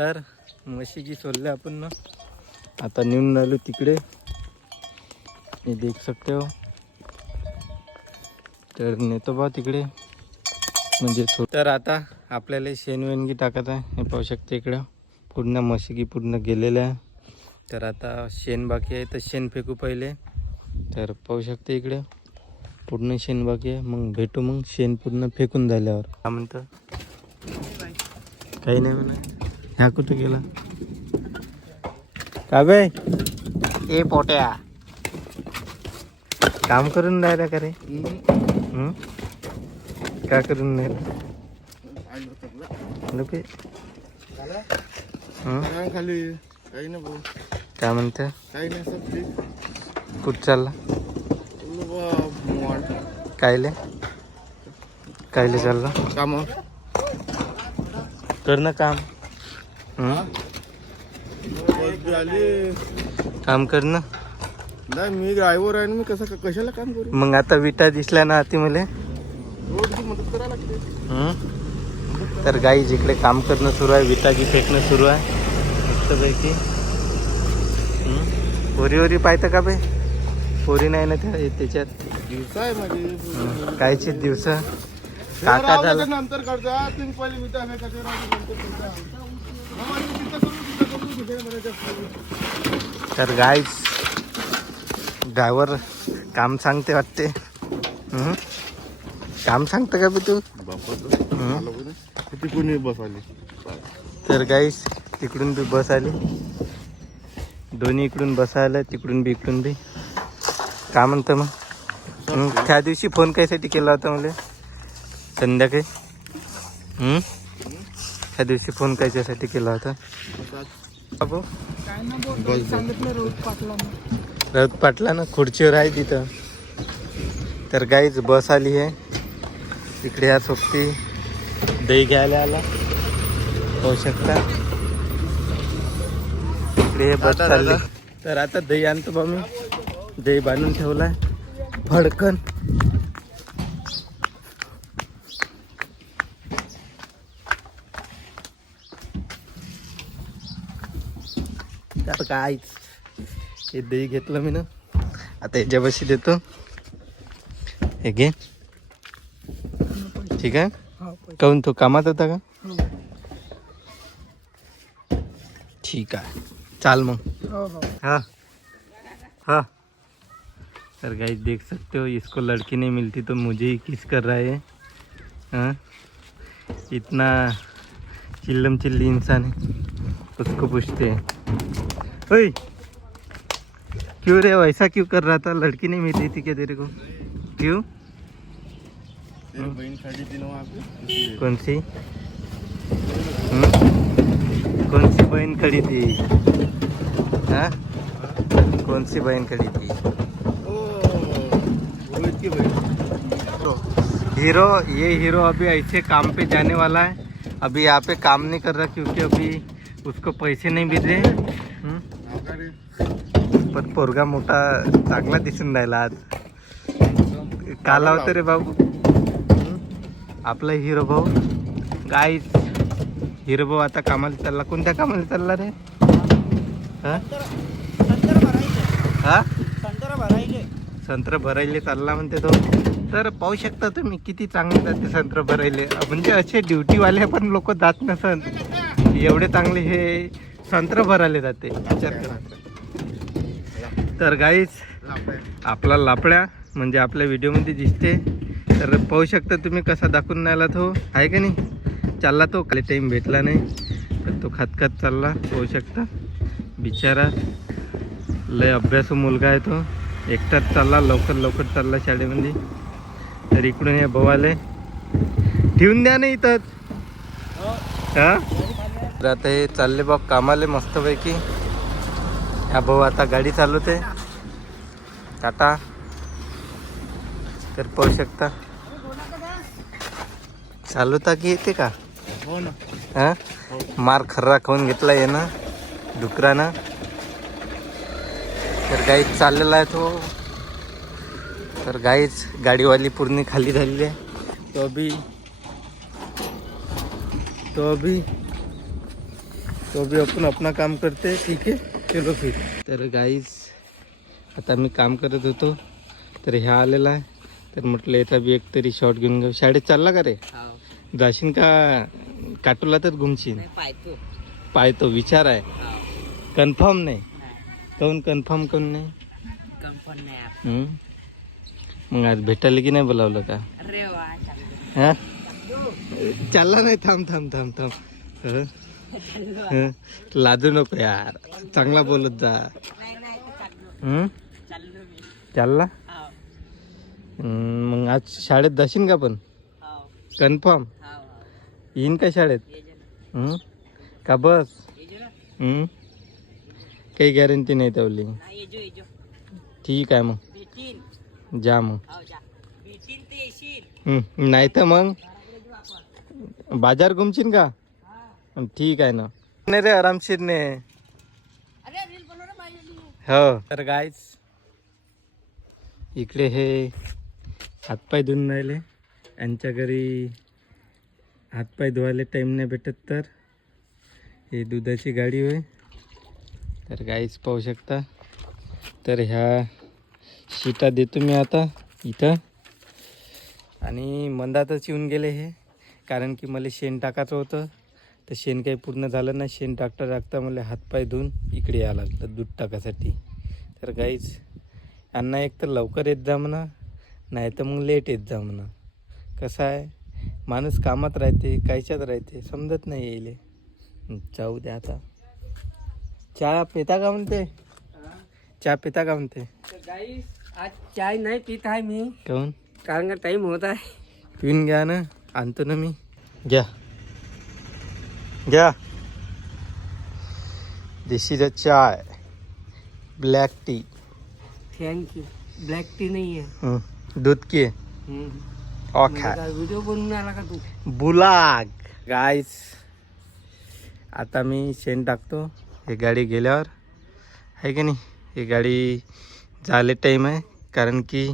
तर म्हशी की सोडले आपण ना, आता नेऊन आलो तिकडे, हे देख सकते हो. तर नेतो बा तिकडे म्हणजे. तर आता आपल्याला शेणवेणगी टाकत आहे, हे पाहू शकते इकडं पूर्ण म्हशी की पूर्ण गेलेल्या आहे. तर आता शेण बाकी आहे, तर शेण फेकू पहिले. तर पाहू शकते इकडे पूर्ण शेण बाकी आहे, मग भेटू मग शेण पूर्ण फेकून झाल्यावर. काय म्हणतं? काही नाही म्हणा. ह्या कुठं गेला का बे? ए पोट्या, काम करून राहिला का रे? काय करून राहिला? खाली काही नाही भाऊ. काय म्हणतं? काही नाही सब. कुठं चालला? कायले कायले चालला? काम कर ना काम. काम कर ना. नाही मी ड्रायव्हर आहे, मी कसं कशाला काम करू? मग आता विटा दिसल्या ना आती मले. रोडची मदत करायला लागते. तर गाई जिकडे काम करणं सुरू आहे, विटाची फेकणं सुरू आहे मस्तपैकी. पोरी पाहतं का बे? पोरी नाही ना त्याच्यात. दिवस आहे माझे कायचे दिवस. काका झाला नंतर करता तुम्ही पहिले मिठा तर गाईच ड्रायव्हर काम सांगते वाटते. काम सांगतं का बे तू? तिकडून बस आली. तर गाईस तिकडून बी बस आली, दोन्ही इकडून बस आलं, तिकडून बी इकडून बी. काय म्हणतं मग? त्या दिवशी फोन कायसाठी केला होता मला संध्याकाळी? त्या दिवशी फोन कायच्यासाठी केला होता बाबू? राऊत पाटला ना, खुर्चीवर आहे तिथं. तर गाईच बस आली आहे इकडे. ह्या सोबती दही घ्यायला आला, पाहू शकता इकडे हे बस चालली. तर आता दही आणतो बा मी. दही बांधून ठेवलाय फडकन. तर काय हे दही घेतलं मी ना, आता याच्या बशी देतो. हे घे. ठीक आहे. काहून तो कामात होता का? ठीक आहे, चाल मग. हाँ हाँ. तर गाइस देख सकते हो, इसको लड़की नहीं मिलती तो मुझे ही किस कर रहा है. हाँ, इतना चिल्लम चिल्ली इंसान है, उसको पूछते हैं ओए क्यों रे वैसा क्यों कर रहा था? लड़की नहीं मिल रही थी क्या तेरे को? क्यों? बहन खड़ी थी ना वहाँ पे. कौन सी? कौन सी बहन खड़ी थी? हाँ, कौन सी बहन खड़ी थी? रोहित की बहन. हीरो, ये हीरो अभी ऐसे काम पे जाने वाला है. अभी यहाँ पे काम नहीं कर रहा क्योंकि अभी उसको पैसे नहीं मिल रहे. पण पोरगा मोठा चांगला दिसून राहिला आज. काला होतं रे बाबू आपला हिरो भाऊ. गाईस हिरो भाऊ आता कामाला चालला. कोणत्या कामाला चालला रे? हा, संत्र भरायले चालला म्हणते तो. तर पाहू शकता तुम्ही किती चांगले जाते संत्र भरायले. म्हणजे असे ड्युटीवाले पण लोक जात नसन, एवढे चांगले हे संत्र भरायले जाते. विचार करा. तर गाईस आपला लापड्या म्हणजे आपल्या व्हिडिओमध्ये दिसते. तर पाहू शकता तुम्ही कसा दाखवून राहिला तो, आहे का नाही? चालला तो, खाली टाईम भेटला नाही तर तो खात चालला. पाहू शकता बिचारा लय अभ्यासू मुलगा आहे तो. एकटाच चालला, लवकर चालला शाळेमध्ये. तर इकडून या भावाले ठेवून द्या नाही इथंच. हा, तर आता हे चालले बा कामाले मस्तपैकी. हा भाऊ आता गाडी चालवते टाटा. तर पाहू शकता चालवता की येते का? हो ना. हा, मार खर्रा खाऊन घेतला आहे ना डुकरानं. तर गाईच चाललेला आहे तो. तर गाईच गाडीवाली पूर्ण खाली झालेली आहे. तो अभी तो भी अपन अपना काम करते ठीक आहे. चलो फिर. तर गाईज आता मी काम करत होतो तर ह्या आलेला आहे. तर म्हटलं याचा बी एक तरी शॉट घेऊन जाऊ. शाळेत चालला का रे? जाशीन का काटोला तर घुमशीन? पाहतो विचार आहे, कन्फर्म नाही. काऊन कन्फर्म करून नाही? मग आज भेटायला की नाही बोलावलं का? हा चालला नाही. थांब थांब थांब थांब. लाजू नको यार, चांगला बोलत जा. चालला. मग आज शाळेत जाशील का पण? कन्फर्म येईन का शाळेत? का बस? काही गॅरंटी नाही तेवढी. ठीक आहे मग जा मग. नाही तर मग बाजार घुमशील का? ठीक आहे ना. नाही रे आरामशीर ने. हो. तर गाईज इकडे हे हातपाय धुवून राहिले. यांच्या घरी हातपाय धुवायला टाईम नाही भेटत तर हे दुधाची गाडी होय. तर गाईज पाहू शकता. तर ह्या शीटा देतो मी आता इथं. आणि मंदातच येऊन गेले हे, कारण की मला शेण टाकायचं होतं. तर शेण काही पूर्ण झालं नाही. शेण टाकता मला हातपाय धुवून इकडे यावं लागलं दूध टाकासाठी. तर गाईज यांना एक तर लवकर येत जा म्हणा, नाही तर मग लेट येत जा म्हणा. कसं आहे, माणूस कामात राहते, कायच्यात राहते, समजत नाही येईल. जाऊ द्या आता. चहा पिता का म्हणते? चहा पिता का म्हणते? आज चाय नाही पित आहे मी, काऊन? कारण का टाइम होत आहे. पिऊन घ्या ना, आणतो ना मी. घ्या घ्या. This is a chai, black tea. Thank you. Black tea नाही आहे. दूध की ओके. व्हिडिओ बनवून आला का तू? बुलाग. गाईस आता मी शेण टाकतो. हे गाडी गेल्यावर आहे की नाही. ही गाडी झाले टाईम आहे, कारण की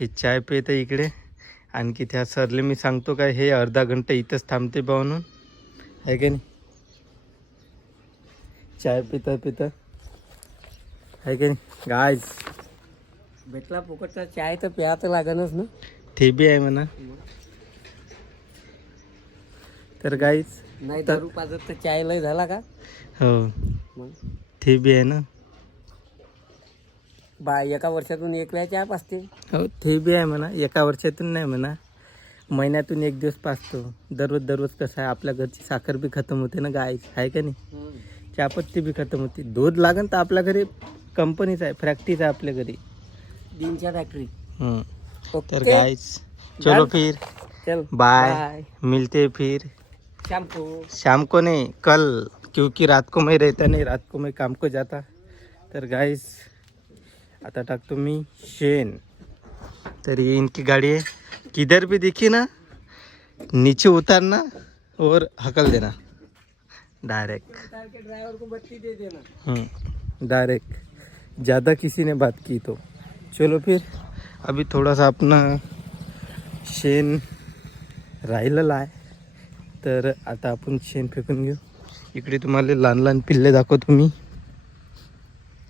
हे चाय पितं इकडे. आणखी त्या सरले मी सांगतो काय हे अर्धा घंटा इथंच थांबते बा म्हणून, आहे की नाही. चाय पिता पिता आहे की नाही गाईज. भेटला फुकटचा चाय तर प्यायचं लागणच ना. ते बी आहे म्हणा. तर गाईज नाही दारू पाजत तर चाय लय झाला का? हो मग ते बी आहे ना. एका वर्षातून एक वेळा चहा पाजते. हो ते बी आहे म्हणा. एका वर्षातून नाही म्हणा, महिन्यातून एक दिवस पाजतो. दररोज कसं आहे, आपल्या घरची साखर बी खतम होते ना गाय, आहे का नाही. चहापत्ती बी खतम होती. दूध लागन तर आपल्या घरी कंपनीच आहे, फॅक्टरीच आहे आपल्या घरी, दिनच्या फॅक्टरी. तर गाइस चलो फिर चल बाय. मिलते फिर शाम को नहीं कल, क्योंकि रात को मैं रहता नहीं, रात को मैं काम को जाता. तर गाइस आता टाकतो मी शेण. तर ये इनकी गाड़ी है, किधर भी दिखी ना नीचे उतारना और हकल देना डायरेक्ट. ड्राइवर को बत्ती दे देना. डायरेक्ट. ज़्यादा किसी ने बात की तो. चलो फिर अभी थोड़ा सा अपना शेण राहिलेलं आहे, तर आता आपण शेण फेकून घेऊ. इकडे तुम्हाला लहान लहान पिल्ले दाखवतो मी.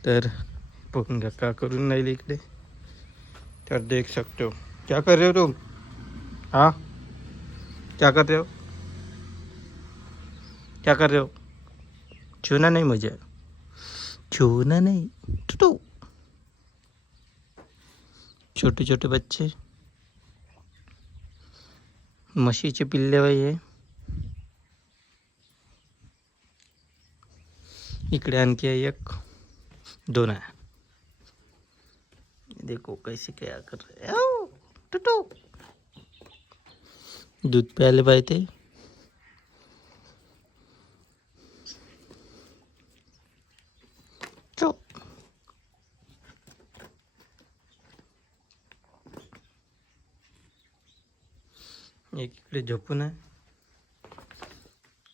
तर बघून घ्या का करून राहिले इकडे. तर देख सकते हो. क्या कर रहे हो तुम? हाँ क्या कर रहे हो? क्या कर रहे हो? छूना नहीं मुझे, छूना नहीं. टूटू छोटे छोटे बच्चे, म्हशीचे पिल्ले बाई आहे. इकडे आणखी आहे एक, दोन आहे. देखो कैसे क्या कर रहे हैं. टूटू दूध प्याले पाहिजे. एक इकडे झोपून आहे,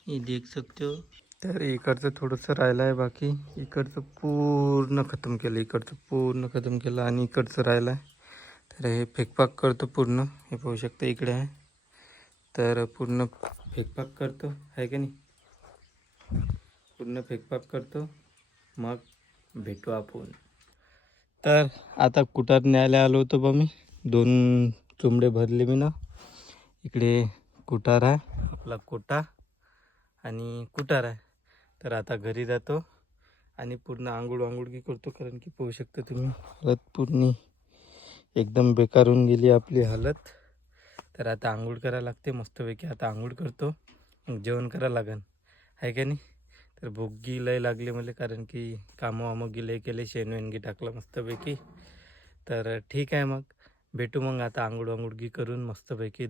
हे देख सकते हो. तर इकडचं थोडंसं राहिलं आहे बाकी. इकडचं पूर्ण खतम केलं, इकडचं पूर्ण खतम केलं आणि इकडचं राहिलं आहे. तर हे फेकपाक करतो पूर्ण. हे पाहू शकता इकडे आहे, तर पूर्ण फेकपाक करतो, आहे की नाही. पूर्ण फेकपाक करतो, मग भेटू आपण. तर आता कुटार न्यायला आलो होतो बा मी. 2 चुमडे भरले मी ना. इकडे कुटार आहे, आपला कोटा आणि कुटार आहे. तर आता घरी जातो आणि पूर्ण आंघोळ की करतो, कारण की पाहू शकता तुम्ही हालत पूर्ण एकदम बेकार होऊन गेली आपली हालत. तर आता आंघोळ करायला लागते मस्तपैकी. आता आंघोळ करतो, मग जेवण करायला लागन, आहे का नाही. तर भोगी लय लागले मला, कारण की कामं लय केले, शेणवेणगी टाकलं मस्तपैकी. तर ठीक आहे, मग भेटू मग आता आंघोळ की करून मस्तपैकी.